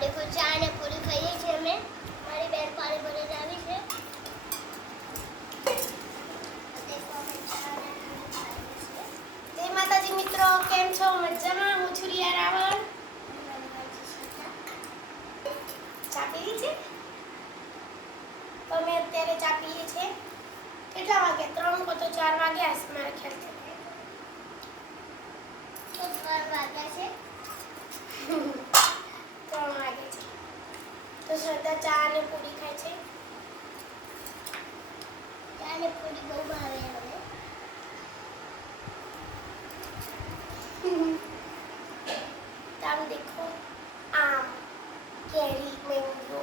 देखो चाय ने पूरी खाई है हमें हमारी बहन पानी भरे जावी છે જય માતાજી મિત્રો, કેમ છો? મજામાં? હું છું રિયા રાવળ. ચા પીવી છે? તો અમે અત્યારે ચા પીએ છીએ. કેટલા વાગ્યા? 3 કો તો 4 વાગ્યા હશે મારા ખ્યાલથી. તો 12 વાગ્યા છે 3 વાગે છે. તો શ્રદ્ધા ચા અને પૂરી ખાય છે. ચા ને પૂરી બહુ ભાવે હવે આમ દેખો, આમ, કેરી, મેંગો.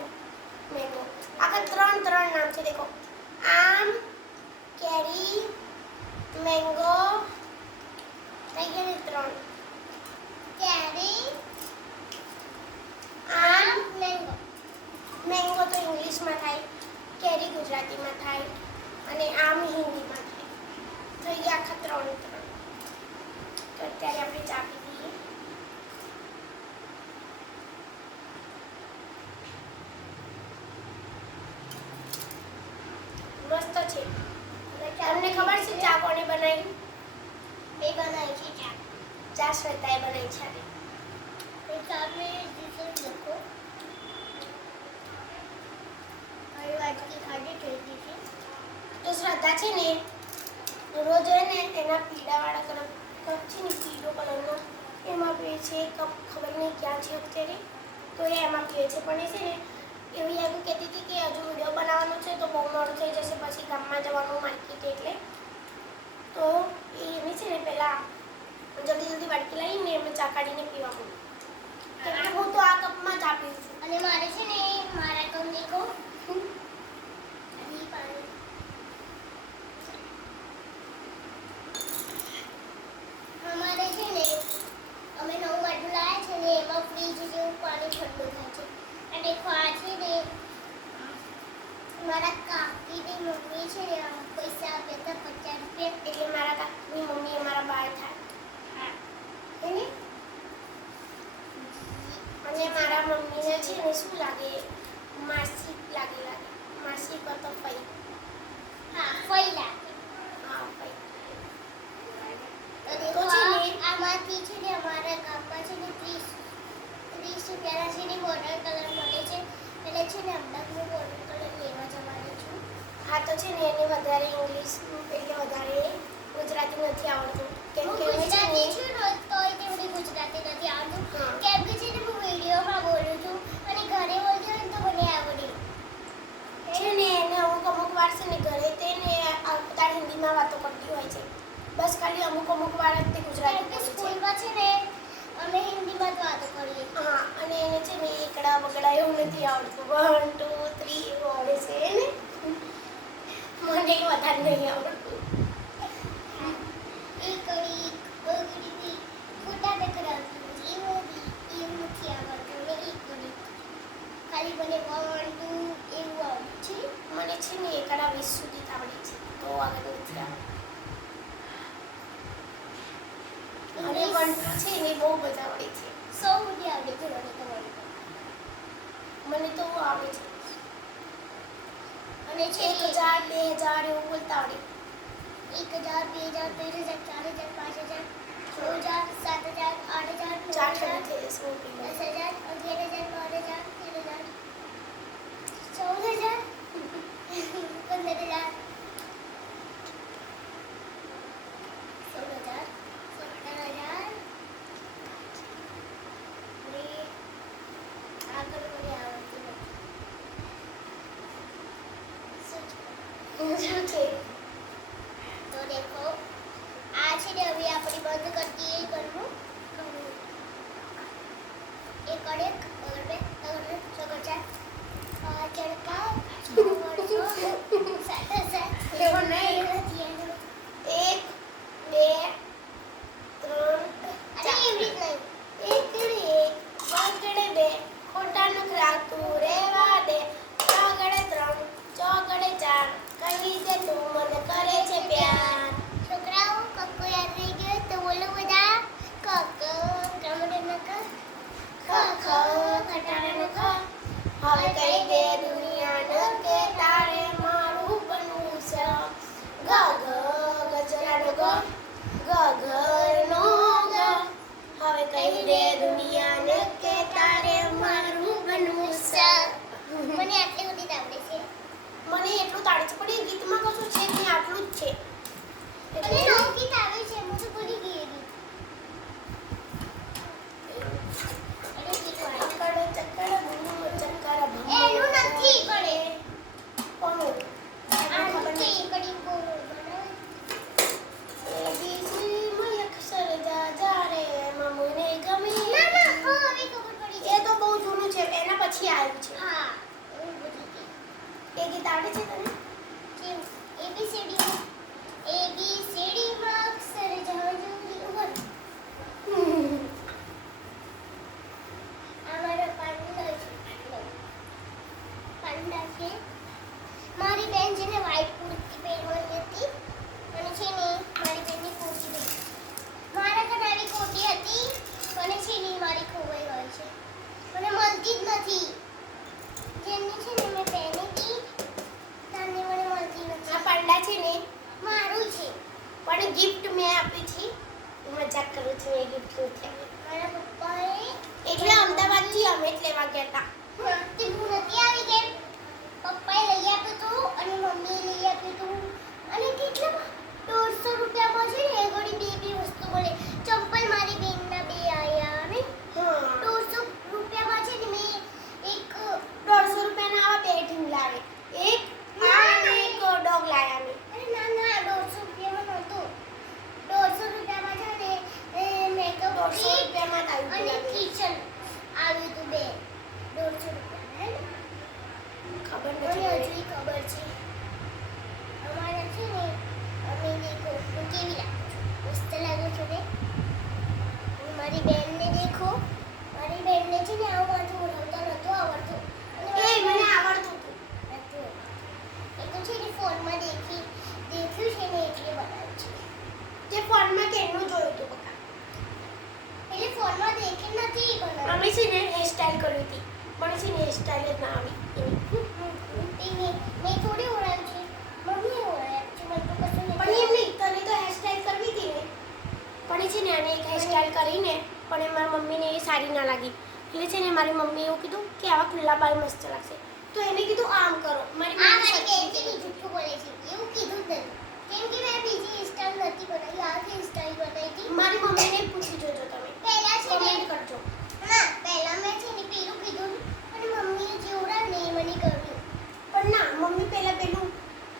આખા ત્રણ નામ છે. દેખો, આમ, કેરી, મેંગો. થઈ ગયા ને 3. કેરી આમ, મેંગો મેંગો તો ઇંગ્લિશમાં થાય, કેરી ગુજરાતીમાં થાય અને આમ હિન્દીમાં થાય. થઈ ગયા આખા 3. તો અત્યારે આપણે ચા પી લઈએ. મસ્ત છે. તમને ખબર છે ચા કોને બનાવી? બે બનાવી છે ચા ચા શ્રદ્ધાએ બનાવી છે. तो सामने जिसे देखो हरी वाट की खाड़ी ठेकी थी તો શ્રદ્ધા છે ને રોજ ને એના પીળાવાળા કલર કપ છે ને પીળો કલરનો એમાં પીએ છે. કપ ખબર નહીં ક્યાં છે અત્યારે, તો એ એમાં પીએ છે. પણ એ છે ને એવી એમ કહેતી હતી કે હજુ વિડીયો બનાવવાનો છે તો બહુ મોડું થઈ જશે, પછી ગામમાં જવાનું માર્કેટ એટલે. તો એને છે ને પહેલાં જલ્દી વાટકી લાવીને એમાં ચા કાઢીને પીવાનું. એટલે હું તો આ કપમાં ચા પીઉં છું. અને મારે છે ને મારા કમ દેખો અલી પાણી અમારે છે ને અમે નવું વાટલું લાવ્યા છે ને એમાં ફ્રીજ જેવું પાણી ઠંડુ થાય છે. અને દેખો આ છે ને મારા કાકીની મમ્મી છે ને પૈસા આપ્યા હતા 50 રૂપિયા. એટલે મારા કાકીની મમ્મી અમારા બાર થાય. હા એને અને મારા મમ્મીને છે ને શું લાગે? માસી લાગે. માસી કરતો ફઈ. હા ફઈ લાગે. હા, ફઈ. તો દેખો આમાંથી છે ને અમારા ગામમાં છે ને 30 રૂપિયાના છે ને વોટર કલર મળે છે. એટલે છે ને અમદાવાદનું વોટર કલર લેવા જવાની છું. હા, તો છે ને એને વધારે ઇંગ્લિશ એટલે વધારે ગુજરાતી નથી આવડતું. કેમ હું કે એને છે ગુજરાતી ને છું રોજ તોય તે મને ગુજરાતી નથી આવડતું. હા. કેમ કે છે ને હું વિડીયોમાં બોલું છું અને ઘરે બોલતી હોય ને તો મને આવડે. છે ને એને અમુક વાર છે ને ઘરે તેને આવતા હિન્દીમાં વાતો કરતી હોય છે. બસ ખાલી અમુક વાર જ તે ગુજરાતી કેમ કે બોલે છે. સ્કૂલમાં છે ને અમે હિન્દીમાં જ વાતો કરીએ. હા, અને એને છે ને એકડા બગડા એવું નથી આવડતું. 1 2 3 એવું આવડે છે એને. મને વધારે નહીં આવડતું. એકડી બગડી ખોટા બેકડા એવું નથી આવડતું. ને એકડી ખાલી મને 1 2 એવું આવડે છે. મને છે ને એકડા 20 સુધી જ આવડે છે, તો આગળ નથી આવડતું. અને 1 2 છે ને બહુ બધા આવડે છે. 100 સુધી આવડે છે મને તો આવડે છે. અને છે 1000 2000 એવું બોલતા આવડે. 1000 2000 3000 4000 5000 6000 7000 8000 ચાર 9000 ઠંડી થઈ જશે હું પી લઉં. 10000 11000 12000 13000 14000 15000 16000 17000 ને આગળ મને આવડતું નથી. શું છે? તો દેખો આ છે ને હવે આપણે બંધ કરી દઈએ કરવું. નથી બનાવી. અમે છે ને હેર સ્ટાઈલ કરી હતી પણ છે ને હેર સ્ટાઈલ જ ના આવી મેં થોડી ઓળાવી છે. મમ્મીએ ઓળાવી છે. મને તો કશું નથી. પણ એમ નહીં તને તો હેર સ્ટાઈલ કરવી હતી ને પણ એ છે ને આને એક હેર સ્ટાઈલ કરીને પણ એ મારી મમ્મીને એ સારી ના લાગી એટલે છે ને મારી મમ્મીએ એવું કીધું કે આવા ખુલ્લા બાલ મસ્ત લાગશે તો એને કીધું આમ કરો મારી આ મમ્મી મારી સાચી બેન છે ને જુઠ્ઠું બોલે છે. એવું કીધું જ નથી. કેમ કે મેં બીજી હેરસ્ટાઈલ નથી બનાવી. આ હેરસ્ટાઈલ બનાવી હતી. મારી મમ્મીને પૂછી જોજો તમે પહેલા છે ને કમેન્ટ કરજો ના પહેલા મેં છે ને પેલું કીધું અને મમ્મીએ જે ઓળા ને એ મને કર્યું. પણ ના મમ્મી પહેલા પેલું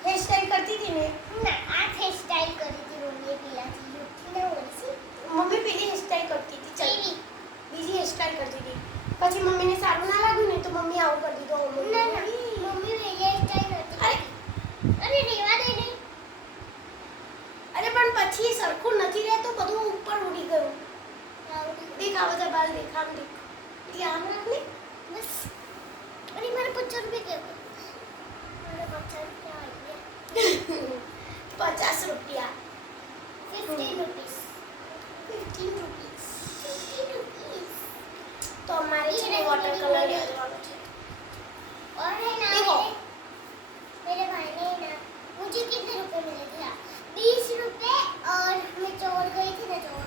હેર સ્ટાઈલ કરતી હતી ને ના આ હેરસ્ટાઈલ કરી હતી મમ્મીએ પેલાથી જુઠ્ઠી ના બોલશી. મમ્મી પેલી હેર સ્ટાઈલ કરતી હતી ચાલ કેવી? બીજી હેર સ્ટાઈલ કરતી હતી પછી મમ્મીને સારું ના લાગ્યું ને તો મમ્મી આવું કરી દીધું ના ના મમ્મી વેલી હેરસ્ટાઈલ નથી. અરે અરે રેવા દે ને. અરે પણ પછી એ સરખું નથી રહેતું બધું ઉપર ઉડી ગયું આવું દેખ આ બધા બાલ દેખ આમ દેખ એટલે આમ રાખ ને બસ. અરે મારે 50 રૂપિયા કેવું? મારે 50 રૂપિયા આવી ગયા. 50 રૂપિયા 15 રૂપીસ. 15 rupees 15 rupees. તો અમારે છે ને વોટર કલર લેવા જવાનું છે और है ना देखो। मेरे भाई ने ना मुझे कितने रुपए मिले थे? 20 रुपए और मैं चोर गई थी ना चोर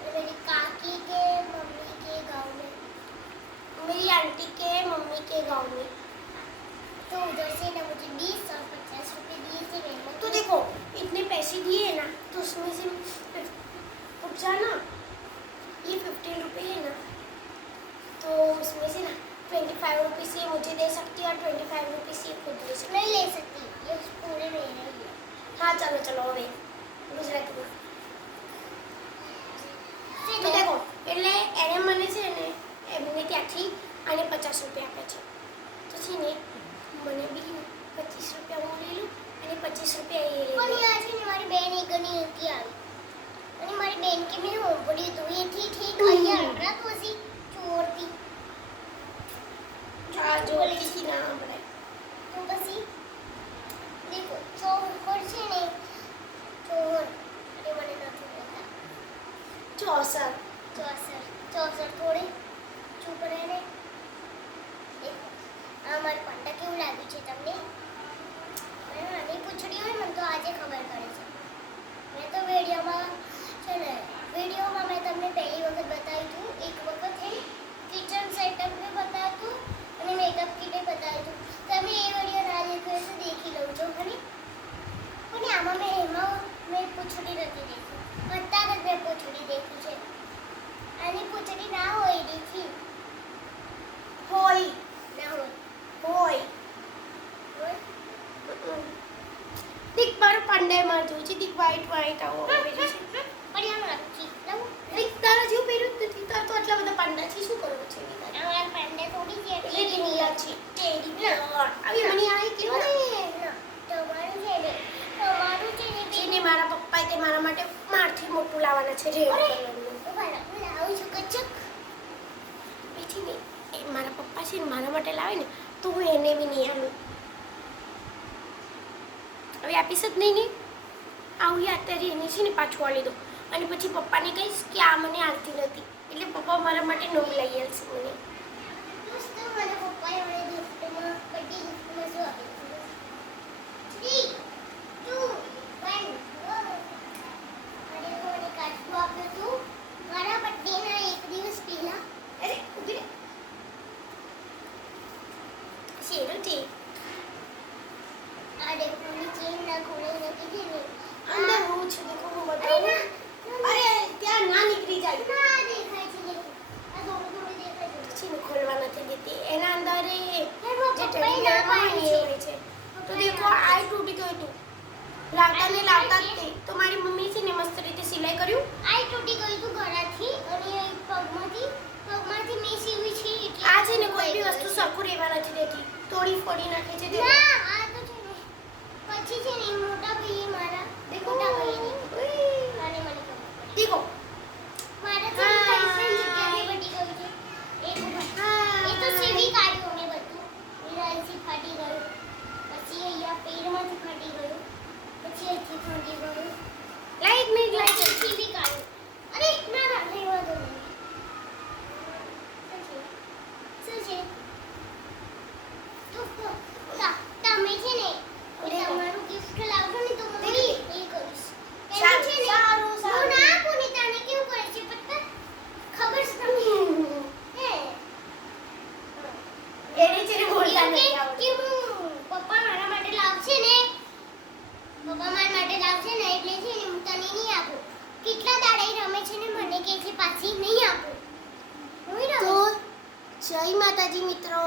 और मेरी काकी के मम्मी के गांव में मेरी आंटी के मम्मी के गांव में तो उधर से ना मुझे 20 और 50 रुपए दिए थे मेरे तो देखो इतने पैसे दिए ना तो उसमें से पूछा ना ये 15 रुपए है ना तो उसमें से ना 25 रुपीस ये मुझे दे सकती है और 25 रुपीस ये खुद ले सकती नहीं ले सकती ये पूरे मेरे ही है. हाँ चलो चलो હવે ગુજરાતીમાં फिर તો દેખો એટલે એને મને છે ને એમને ત્યાંથી આને 50 રૂપિયા આપે છે તો છે ને મને બી 25 રૂપિયા હું લઈ લઉં અને 25 રૂપિયા એ લઈ પણ લે યાર છે ને મારી બેન એકની એકી આવી અને મારી બેન કે મેં હોંભળ્યું હતું એથી ઠીક અહીંયા હમણાં તો હજી ચોરથી આ જો કિસી ના આપણે તો પછી દેખો ચોર છે ને ચોર અરે મને નથી પતા 64 ચોસર થોડે ચૂપ રહે ને દેખો આ મારી પંડા કેવું લાગ્યું છે તમને અને આની પૂંછડી હોય મને તો આજે ખબર પડે છે મેં તો વિડીયોમાં છે ને વિડીયોમાં મેં તમને પહેલી વખત બતાવ્યું હતું એક વખત હે કિચન સેટઅપ બી બતાવ્યું હતું અને મેકઅપ કીટે બતાવ્યું હતું તમે એ વિડીયો ના દેખ્યો તો દેખી લો છો ખરી પણ આમાં મેં પૂંછડી નથી દેખી અત્યારે જ મેં પૂંછડી દેખી છે આની પૂંછડી ના હોય દેખી હોય ના હોય હોય હોય દીક પર પંડે માં જોઈ છે દીક વ્હાઈટ વ્હાઈટ આવો પહેર્યું છે પણ આમ રાખી લઉં દીક તારા જેવું પહેર્યું જ નથી તાર તો આટલા બધા પંડા છે શું કરવું છે તારે અમારા પંડા થોડી છે એટલે નીલા છે તેરી આવી મને આ કેવું ને તમારું છે ને જેને મારા પપ્પાએ તે મારા માટે મારથી મોટું લાવવાના છે રેડ અરે! કલરનું લાવું છું કચક બેઠી ને એ મારા પપ્પા છે ને મારા માટે લાવે ને તો હું એને બી નહીં આલું હવે આપીશ જ નહીં ને આવું યાદ અત્યારે એને છે ને પાછું આલી દો અને પછી પપ્પાને કહીશ કે આ મને આવતી નથી એટલે પપ્પા મારા માટે નવું લઈ આવશે મને દોસ્તો મને પપ્પાએ મને ગિફ્ટમાં બર્થડે ગિફ્ટમાં શું આપ્યું 3 2 1 મને કોણે કાચું આપ્યું હતું મારા બર્થડેના એક દિવસ પહેલા અરે ઉભી રહે શેરો છે આ ડેકોની ચેન ના ખોલે નથી દીધી અંદર હું છું દેખો હું અરે બતાવું ના અરે ત્યાં ના નીકળી જાય ના દેખાય છે દેખો આ થોડું થોડું દેખાય છે પછી ને ખોલવા નથી દેતી એના અંદર એ જે પપ્પાએ ટેડી ના બેરમાં હોય ને પાડી એ હોય છે તો દેખો આ તૂટી ગયું હતું લાવતા ને લાવતા જ તે તો મારી મમ્મી છે ને મસ્ત રીતે સિલાઈ કર્યું આઈ તૂટી ગયું હતું ઘરાથી અને પગમાંથી મેં સીવી છે એટલે આ છે ને કોઈ બી વસ્તુ સરખું રહેવા નથી દેતી તોડી ફોડી નાખે છે દેખો ના આ તો છે ને પછી છે ને મોટા ભાઈએ મારા મોટા ભાઈએ અને મને ખબર પડી દેખો મારા તો કઈ જગ્યાએ પડી ગયું છે એ તો સીવી કાઢ્યું મેં બધું વિરાયથી ફાટી ગયું પછી અહીંયા પેરમાંથી ફાટી ગયું પછી અહીંથી ફાટી ગયું લાઈટ મિનિટ લાઈટ પછી સીવી કાઢ્યું અરે ના ના રહેવા દો મને માતાજી મિત્રો,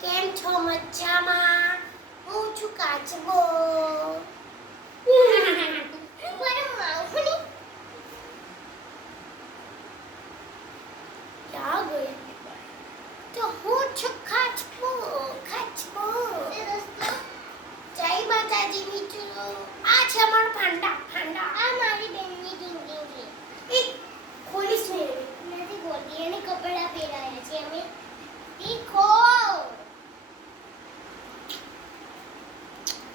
કેમ છો? મજામાં? હું છું કાચબો. ક્યાં ગયા? તો હું છું કાચબો. જય માતાજી મિત્રો. આ છે અમારો પાંડા. આ મારી બેનની ઢીંગી છે. એક ખોલીશ ને. નથી બોલતી, એને કપડાં પહેરાયા છે અમે. દેખો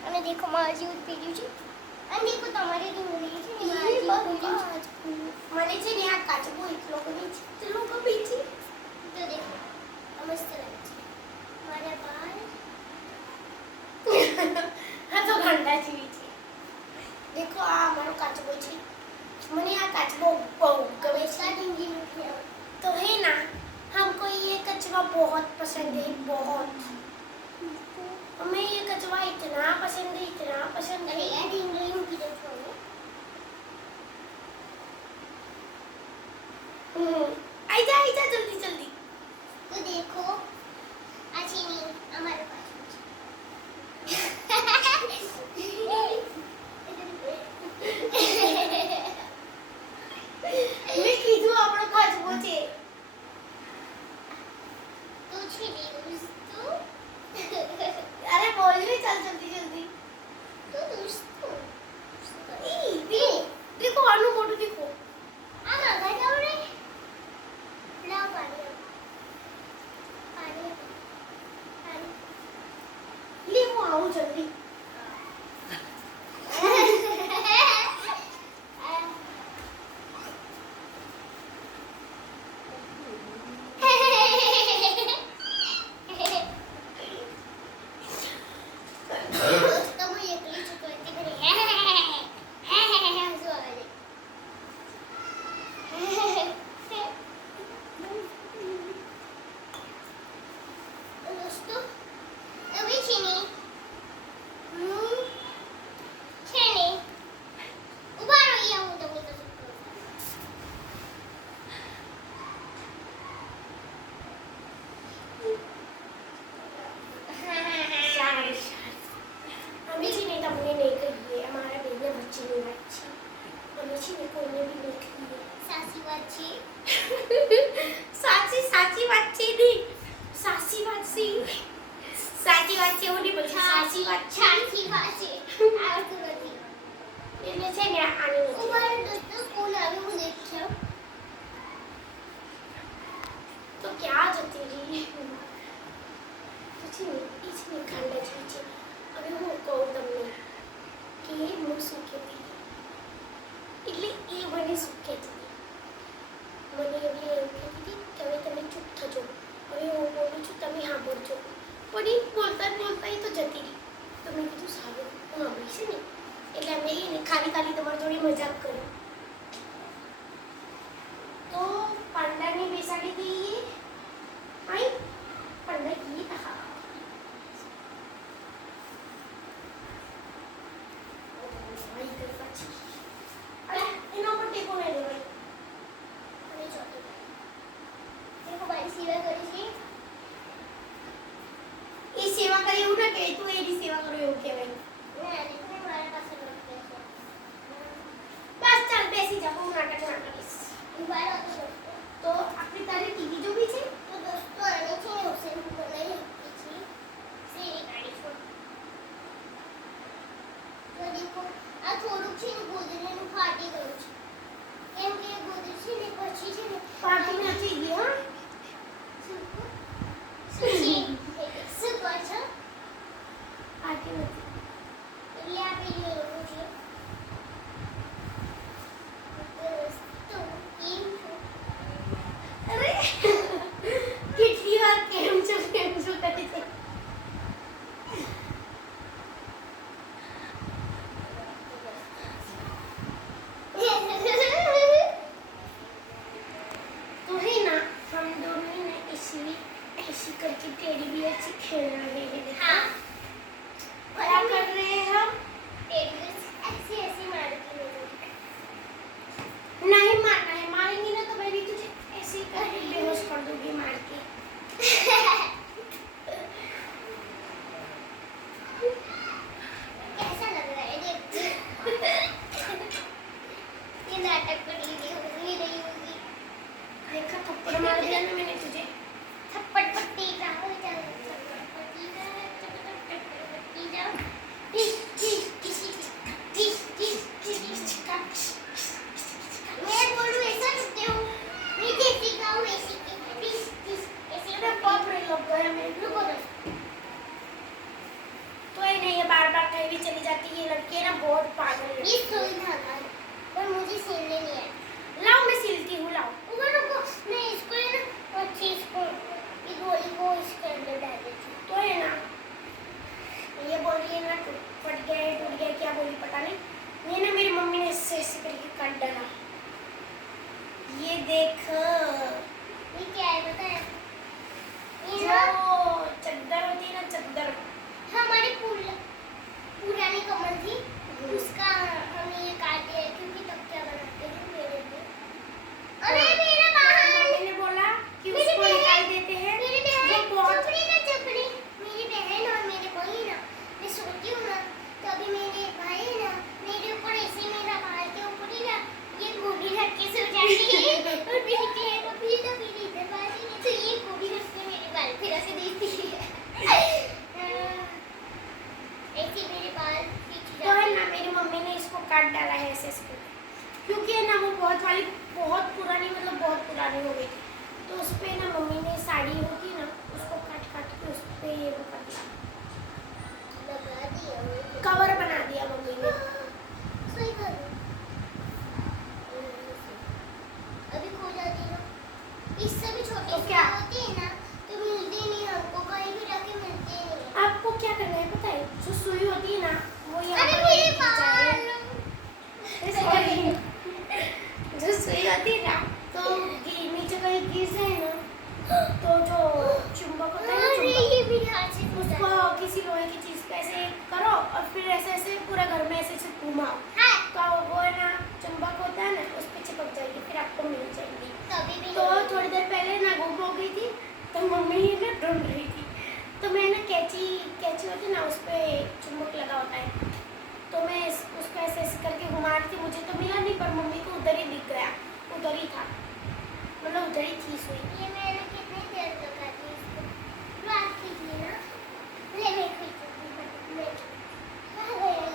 અને દેખો મારા જેવું જ પહેર્યું છે. અને દેખો તમારી ઢીંગલી છે ને મારા જેવું પહેર્યું છે. મને છે ને આ કાચબો એટલો ગમે છે, એટલો ગમે છે. તો દેખો આ મસ્ત લાગે છે મારા બાલ. હા તો ઘંટા જેવી છે. દેખો આ અમારો કાચબો છે. મને આ काचबो बहुत गमे इसका ढींगी मुखिया तो है ना, हमको ये कचवा बहुत पसंद है, बहुत. हमें ये कचवा इतना पसंद अरे है. यार ढींगी मुखी तो छोड़ो. आइजा जल्दी जल्दी. तो देखो आ चीनी हमारे पास મેં કીધું આપણો કાચબો છે. तो चीनी दोस्तों અરે બોલ ને, ચાલ જલ્દી જલ્દી. तो दोस्तों देखो આનું મોઢું દેખો. आ मांगा जाओ रे लाओ पानी पानी पानी લે હું આવું જલ્દી. दोस्तों मैं एकली चुकती करी हंसू आ गई. दोस्तों अभी चीनी છે ને ઉભા રહો, અહીંયા હું તમને કશું કહું. અમે છે ને તમને નહીં કહીએ, અમારા બેને વચ્ચેની વાત છે. અમે છે ને કોઈને બી નહીં કહીએ. સાચી વાત છે. સાચી વાત છે નહીં. સાચી વાત છે. સાચી વાત છે એવું નહીં બોલતી. સાચી વાત છે. સાચી વાત છે. આવડતું નથી. એટલે છે ને આની નથી. ઉભા રહો દોસ્તો, ફોન આવ્યો, હું દેખી આવું. તો ક્યાં જતી રહી? તો છે ને એ છે ને ખાંડા જેવી છે. હવે હું કહું તમને કે હું શું કહેતી એટલે એ મને શું કહેતી મને એવી એવું કહેતી હતી કે હવે તમે ચૂપ થજો, હવે હું બોલું છું તમે સાંભળજો. પણ એ બોલતા જ તો જતી રહી. તો મેં કીધું સારું હું સાંભળીશ ને, એટલે અમે એને ખાલી તમારી જોડે મજાક કર્યો. તો પાંડાને બેસાડી દઈએ. આઈ પાંડા ગીત હા. એના પર ટેકો નહીં લેવાય. અને ચોથું દેખો મારી સેવા કરી છે. એ સેવા કરે એવું ના કહેવાય, તું એની સેવા કરો એવું કહેવાય. ના દેખો મારા પાસે નથી છે. બસ ચાલ બેસી જા, બહુ નાટક ના કરીશ. ઉભા રહો તો દોસ્તો. તો આપણે તારે ટીવી જોવી છે? તો દોસ્તો આને છે ને હુસેન બનાવી આપી છે શેરી કાઢી છો. તો દેખો આ થોડુંક છે ને ગોદરેનું ફાટી ગયું છે. કેમ કે ગોદર છે ને પછી છે ને પાર્ટી નથી ગઈ હા. શું છે શું કહો છો? પાર્ટી નથી. એટલે આ પેલી એવું છે. દોસ્તો કેમ છો? અરે કેટલી વાર કેમ છો કરે છે. तो है ना हम दोनों ने ऐसी करके टेडी बियर से खेल रहे हैं. हाँ क्या कर रहे हैं हम? टेडी ऐसी ऐसी मारती है. नहीं मारना है, मारेंगी ना तो मैं भी तुझे ऐसे ही करके बेहोश कर दूंगी मार के. थप्पड़ मार दिया ना मैंने तुझे। थप्पड़ पट्टी जाओ जाओ थप्पड़ पट्टी जाओ थप्पड़ पट्टी जाओ टिस टिस टिस टिस टिस टिस का मैं बोलूं ऐसा करते हो मैं जैसे गाऊं ऐसे के टिस टिस ऐसे अरे बाप रे लग गया मेरे को। रुको बस तो ये नहीं है बार-बार कहीं भी चली जाती है ये लड़की है ना बहुत पागल है। ये सुई धागा है पर मुझे सिलने नहीं आया लाओ मैं सिलती हूँ लाओ। रुको रुको मैं इसको है ना अच्छे इसको ये गोली को इसके अंदर डाल देती हूँ तो है ना ये बोल रही है ना फट गया टूट गया क्या बोली पता नहीं। ये ना मेरी मम्मी ने इससे ऐसे करके काट डाला। ये देख ये क्या है पता है ये जो ना चद्दर होती है ना चद्दर हमारी पुरानी कमर थी उसका हमने ये काट दिया है क्योंकि तकिया बनाते हैं मेरे लिए अरे मेरा बाहर मम्मी ने बोला कि मेरी उसको बहन- निकाल देते हैं। मेरी वो बहन बहुत चुपड़ी ना चुपड़ी मेरी बहन और मेरे भाई ना मैं सोती हूँ ना तभी मेरे भाई ना मेरे ऊपर ऐसे मेरा बाल के ऊपर ही ना ये गोली रख के सो जाती है और मेरी बहन अभी तो मेरी इधर बाजी नहीं तो ये गोली रख के मेरे बाल फिर ऐसे देती है ऐसे मेरे बाल पीछे तो है ना मेरी मम्मी ने इसको काट डाला है ऐसे ऐसे करके। क्योंकि है ना वो बहुत पुरानी मतलब बहुत पुरानी हो गई थी तो उस पे ना मम्मी ने साड़ी होती ना उसको काट काट के उस पे ये वो कर दिया लगा दिया कवर बना दिया मम्मी ने। सही कर अभी खो जाती ना इससे भी छोटी तो सी क्या? होती है ना तो मिलती नहीं हमको कहीं भी जाके मिलती नहीं आपको क्या करना है पता है जो सुई होती है ना वो यहाँ अरे पर मेरे लगी जाए। बाल Sorry। जो सुई होती है ना तो नीचे कहीं गिर जाए ना तो जो चुंबक होता है ना अरे चुंबक ये मेरे हाथ से टूटा उसको किसी लोहे की चीज पे ऐसे करो और फिर ऐसे ऐसे पूरा घर में ऐसे ऐसे घुमाओ हाँ तो वो है ना चुंबक होता है ना उस पे चिपक जाएगी फिर आपको मिल जाएगी। तभी भी तो थोड़ी देर पहले ना गुम हो गई थी तो मम्मी ना ढूंढ रही थी तो मैं ना कैची होती ना उस पे चुंबक लगा होता है तो मैं उसको ऐसे ऐसे करके घुमा रही थी मुझे तो मिला नहीं पर मम्मी को उधर ही दिख गया उधर ही था मतलब उधर ही थी सुई। ये मैंने कितनी देर लगा दी इसको रात की थी ना ले मैं खींचूंगी कहाँ गया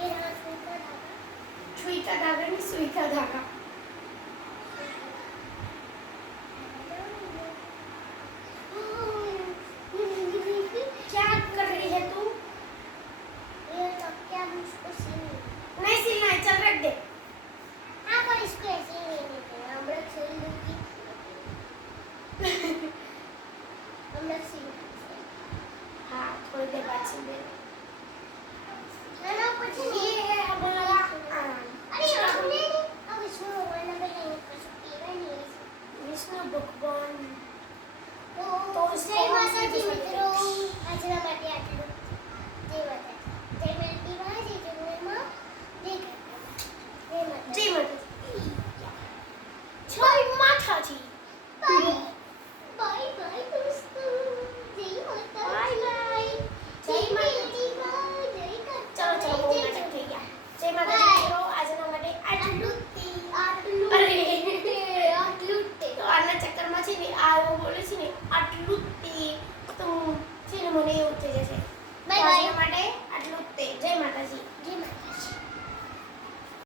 ये रहा सुई का धागा सुई का धागा नहीं सुई का धागा। क्या कर रही है तू? ये तकिया मुझको सीनी नहीं सिलना है चल रख दे। हाँ पर इसको ऐसे ही नहीं देते हम लोग सील दूंगी हम लोग सील हाँ थोड़ी देर बाद सिल दे। ना कुछ नहीं ये है हमारा आराम। अरे अब नहीं अब इसमें मोबाइल नंबर नहीं कर सकती है नहीं विष्णु भगवान तो जय माता दी मित्रों આજના માટે આટલું જય માતા જય મેલતી માં જય જગન્નાથ માં જય માતા जय माता जय माता जी। बाय बाय बाय दोस्तों जय माता बाय बाय जय जय माता मेलती मां जय चलो चलो वो नाटक થઈ ગયા। जय माता जी મિત્રો આજના માટે આટલું આટલું અરે આટલું તો આના ચક્કરમાં છે ને આ એવું બોલે છે ને આટલું જ તે